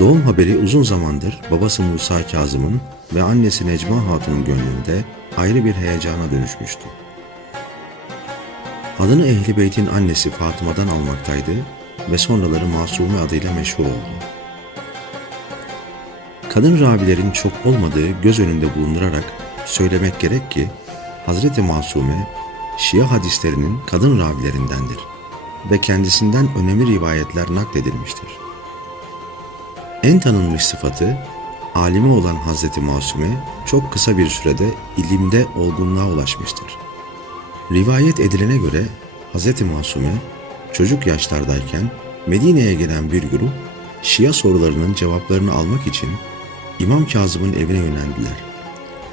Doğum haberi uzun zamandır babası Musa Kazım'ın ve annesi Necma Hatun'un gönlünde ayrı bir heyecana dönüşmüştü. Adını Ehli Beyt'in annesi Fatıma'dan almaktaydı ve sonraları Masume adıyla meşhur oldu. Kadın ravilerin çok olmadığı göz önünde bulundurarak söylemek gerek ki Hazreti Masume Şia hadislerinin kadın ravilerindendir ve kendisinden önemli rivayetler nakledilmiştir. En tanınmış sıfatı alimi olan Hazreti Masume çok kısa bir sürede ilimde olgunluğa ulaşmıştır. Rivayet edilene göre Hazreti Masume çocuk yaşlardayken Medine'ye gelen bir grup Şia sorularının cevaplarını almak için İmam Kazım'ın evine yöneldiler.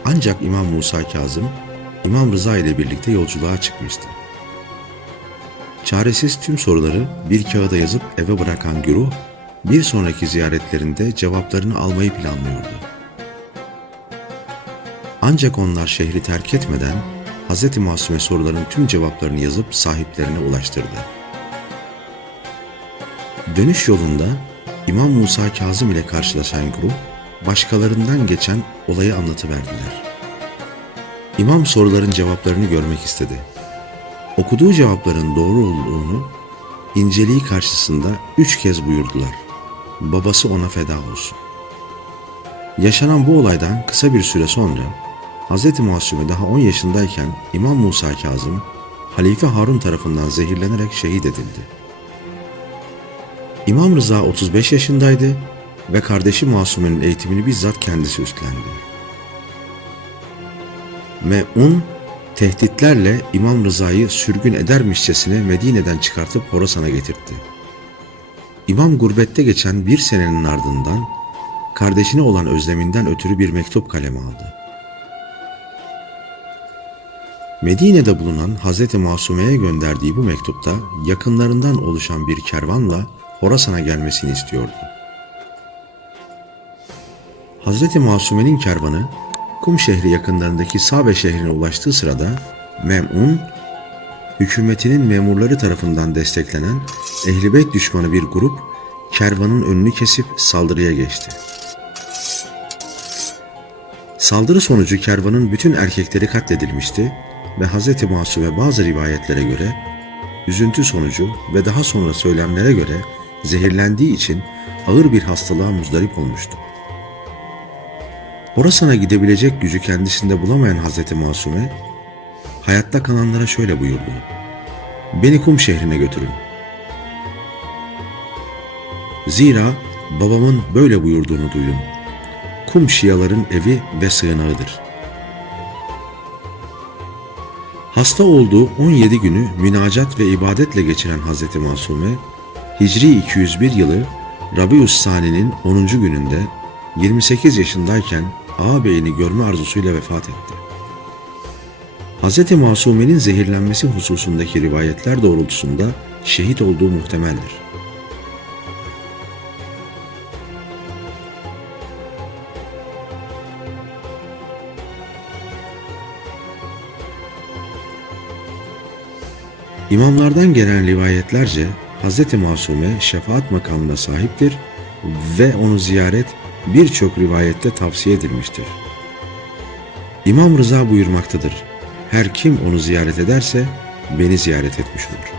Ancak İmam Musa Kazım İmam Rıza ile birlikte yolculuğa çıkmıştı. Çaresiz tüm soruları bir kağıda yazıp eve bırakan güruh bir sonraki ziyaretlerinde cevaplarını almayı planlıyordu. Ancak onlar şehri terk etmeden Hz. Masume soruların tüm cevaplarını yazıp sahiplerine ulaştırdı. Dönüş yolunda İmam Musa Kazım ile karşılaşan grup başkalarından geçen olayı anlatıverdiler. İmam soruların cevaplarını görmek istedi. Okuduğu cevapların doğru olduğunu inceliği karşısında üç kez buyurdular. Babası ona feda olsun. Yaşanan bu olaydan kısa bir süre sonra Hz. Masume daha 10 yaşındayken İmam Musa Kazım, Halife Harun tarafından zehirlenerek şehit edildi. İmam Rıza 35 yaşındaydı ve kardeşi Masume'nin eğitimini bizzat kendisi üstlendi. Me'un tehditlerle İmam Rıza'yı sürgün edermişçesine Medine'den çıkartıp Horasan'a getirtti. İmam gurbette geçen bir senenin ardından kardeşine olan özleminden ötürü bir mektup kaleme aldı. Medine'de bulunan Hz. Masume'ye gönderdiği bu mektupta yakınlarından oluşan bir kervanla Horasan'a gelmesini istiyordu. Hz. Masume'nin kervanı Kum şehri yakınlarındaki Sabe şehrine ulaştığı sırada Mem'un, hükümetinin memurları tarafından desteklenen Ehl-i Beyt düşmanı bir grup kervanın önünü kesip saldırıya geçti. Saldırı sonucu kervanın bütün erkekleri katledilmişti ve Hz. Masume bazı rivayetlere göre üzüntü sonucu ve daha sonra söylemlere göre zehirlendiği için ağır bir hastalığa muzdarip olmuştu. Orasına gidebilecek gücü kendisinde bulamayan Hz. Masume, hayatta kalanlara şöyle buyurdu. Beni Kum şehrine götürün. Zira babamın böyle buyurduğunu duydum. Kum Şiaların evi ve sığınağıdır. Hasta olduğu 17 günü münacat ve ibadetle geçiren Hz. Masume, Hicri 201 yılı Rabius Sani'nin 10. gününde 28 yaşındayken ağabeyini görme arzusuyla vefat etti. Hz. Masume'nin zehirlenmesi hususundaki rivayetler doğrultusunda şehit olduğu muhtemeldir. İmamlardan gelen rivayetlerce Hz. Masume şefaat makamına sahiptir ve onu ziyaret birçok rivayette tavsiye edilmiştir. İmam Rıza buyurmaktadır. Her kim onu ziyaret ederse beni ziyaret etmiş olur.